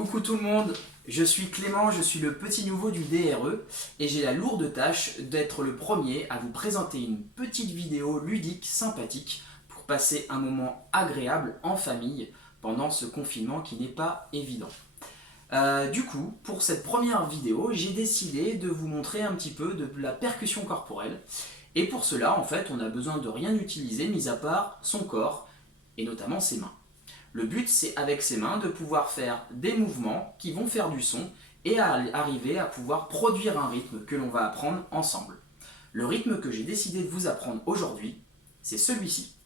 Coucou tout le monde, je suis Clément, je suis le petit nouveau du DRE et j'ai la lourde tâche d'être le premier à vous présenter une petite vidéo ludique, sympathique pour passer un moment agréable en famille pendant ce confinement qui n'est pas évident. Du coup, pour cette première vidéo, j'ai décidé de vous montrer un petit peu de la percussion corporelle. Et pour cela, en fait, on n'a besoin de rien utiliser, mis à part son corps, et notamment ses mains. Le but, c'est avec ses mains de pouvoir faire des mouvements qui vont faire du son et arriver à pouvoir produire un rythme que l'on va apprendre ensemble. Le rythme que j'ai décidé de vous apprendre aujourd'hui, c'est celui-ci.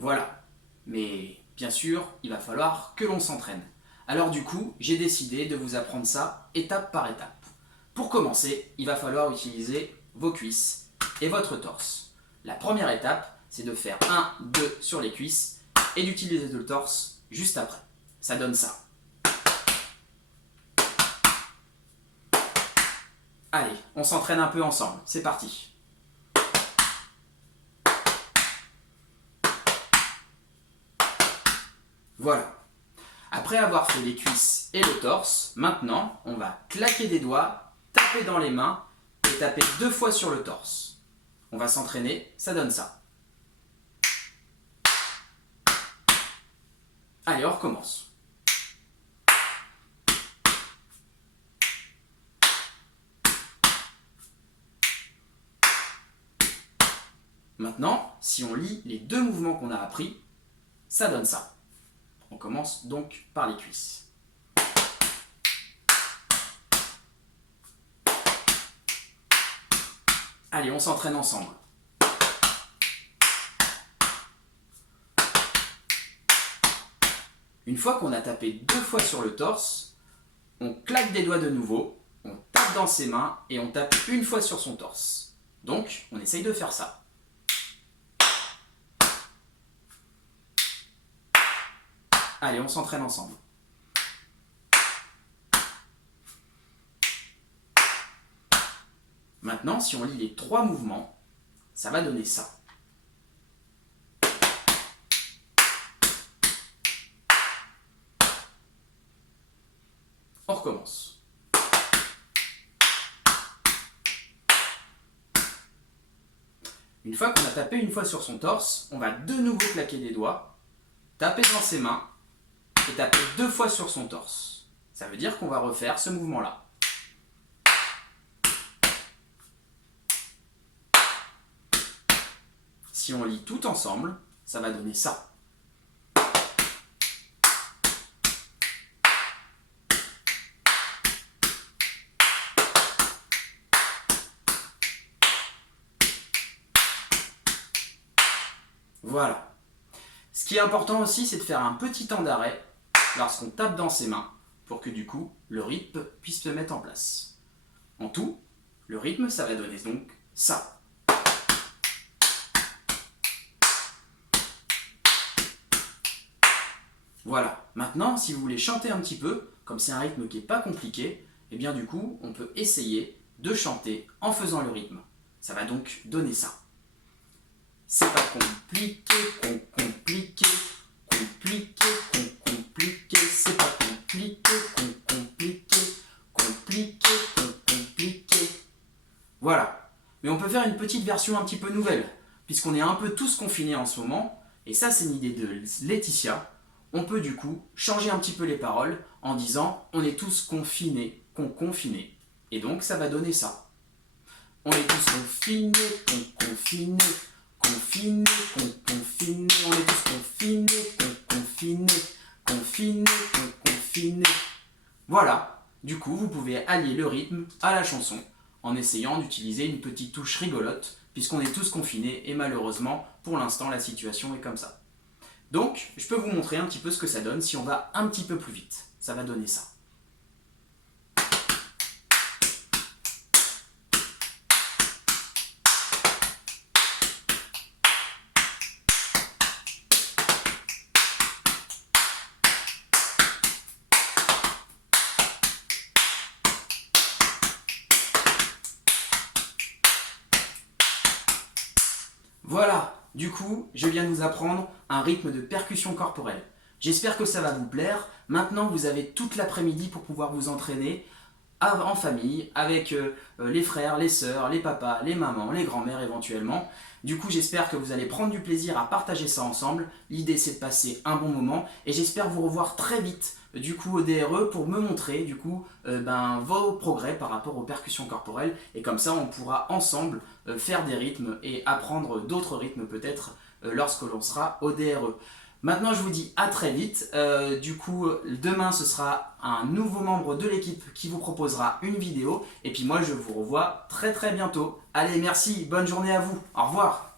Voilà, mais bien sûr, il va falloir que l'on s'entraîne. Alors du coup, j'ai décidé de vous apprendre ça étape par étape. Pour commencer, il va falloir utiliser vos cuisses et votre torse. La première étape, c'est de faire 1, 2 sur les cuisses et d'utiliser le torse juste après. Ça donne ça. Allez, on s'entraîne un peu ensemble, c'est parti. Voilà. Après avoir fait les cuisses et le torse, maintenant, on va claquer des doigts, taper dans les mains et taper 2 fois sur le torse. On va s'entraîner, ça donne ça. Allez, on recommence. Maintenant, si on lie les 2 mouvements qu'on a appris, ça donne ça. On commence donc par les cuisses. Allez, on s'entraîne ensemble. Une fois qu'on a tapé 2 fois sur le torse, on claque des doigts de nouveau, on tape dans ses mains et on tape 1 fois sur son torse. Donc, on essaye de faire ça. Allez, on s'entraîne ensemble. Maintenant, si on lit les 3 mouvements, ça va donner ça. On recommence. Une fois qu'on a tapé 1 fois sur son torse, on va de nouveau claquer des doigts, taper dans ses mains et taper 2 fois sur son torse. Ça veut dire qu'on va refaire ce mouvement-là. Si on lit tout ensemble, ça va donner ça. Voilà. Ce qui est important aussi, c'est de faire un petit temps d'arrêt lorsqu'on tape dans ses mains pour que du coup, le rythme puisse se mettre en place. En tout, le rythme, ça va donner donc ça. Voilà. Maintenant, si vous voulez chanter un petit peu, comme c'est un rythme qui n'est pas compliqué, et bien du coup, on peut essayer de chanter en faisant le rythme. Ça va donc donner ça. C'est pas compliqué, compliqué, compliqué, compliqué, c'est pas compliqué, compliqué, compliqué, compliqué. Voilà. Mais on peut faire une petite version un petit peu nouvelle, puisqu'on est un peu tous confinés en ce moment, et ça c'est une idée de Laetitia. On peut du coup changer un petit peu les paroles en disant on est tous confinés, confinés. Et donc ça va donner ça. On est tous confinés, confinés, confinés, confinés. On est tous confinés, confinés, confinés, confinés. Voilà. Du coup, vous pouvez allier le rythme à la chanson en essayant d'utiliser une petite touche rigolote puisqu'on est tous confinés et malheureusement, pour l'instant, la situation est comme ça. Donc, je peux vous montrer un petit peu ce que ça donne si on va un petit peu plus vite. Ça va donner ça. Voilà, du coup, je viens de vous apprendre un rythme de percussion corporelle. J'espère que ça va vous plaire. Maintenant, vous avez toute l'après-midi pour pouvoir vous entraîner en famille, avec les frères, les sœurs, les papas, les mamans, les grands-mères éventuellement. Du coup, j'espère que vous allez prendre du plaisir à partager ça ensemble. L'idée, c'est de passer un bon moment et j'espère vous revoir très vite du coup au DRE pour me montrer du coup vos progrès par rapport aux percussions corporelles et comme ça on pourra ensemble faire des rythmes et apprendre d'autres rythmes peut-être lorsque l'on sera au DRE. Maintenant, je vous dis à très vite. Du coup, demain, ce sera un nouveau membre de l'équipe qui vous proposera une vidéo. Et puis moi, je vous revois très très bientôt. Allez, merci, bonne journée à vous. Au revoir.